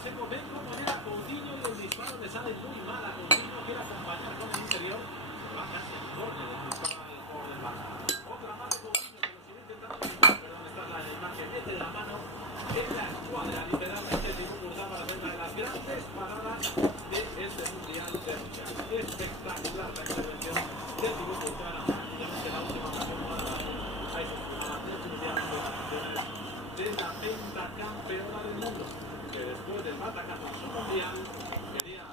se ve cómo llega Coutinho y el disparo le sale muy mal a Coutinho, quiere acompañar con el interior, va casi al borde del disparo por el Barça. Otra más de Coutinho que lo sigue intentando, perdón, esta es la imagen, mete la mano en la escuadra, literalmente Thibaut Courtois para hacer una de las grandes paradas de este Mundial de Rusia. Espectacular la intervención de Thibaut Courtois, prácticamente la última ocasión para de la pentacampeona del mundo, que después del batacazo en su mundial quería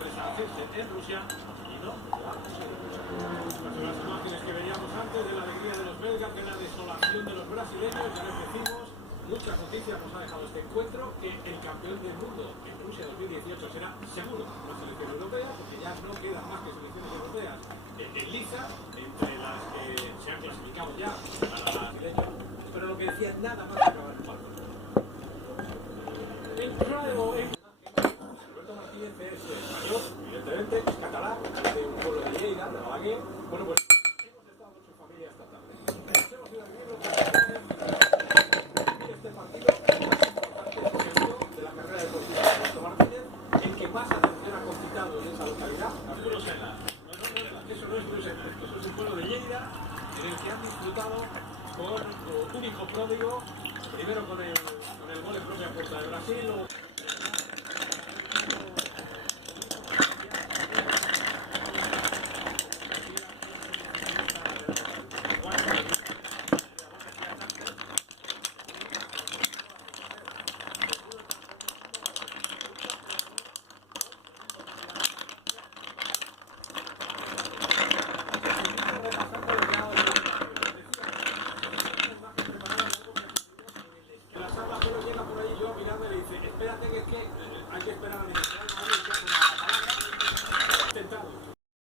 resarcirse en Rusia y no lo ha conseguido. Estas son las imágenes que veíamos antes de la alegría de los belgas, de la desolación de los brasileños. Ya les decimos, muchas noticias nos ha dejado este encuentro, que el campeón del mundo en Rusia 2018 será seguro una selección europea, porque ya no quedan más que selecciones europeas en liza, entre las que se han clasificado ya para la brasileña. Pero lo que decía, nada más acabar el partido. El juego en Roberto Martínez es español, evidentemente, es catalán, de un pueblo de Lleida, de Balaguer. Bueno, pues hemos estado con su familia esta tarde. Hemos ido a vivirlo con este partido más importante, seguro, de la carrera deportiva de Roberto Martínez, el que más atención ha concitado en esa localidad, las Bruselas. No, eso no es Bruselas, esto es un pueblo de Lleida, en el que han disfrutado con único pródigo, primero con el gol en propia puerta de Brasil.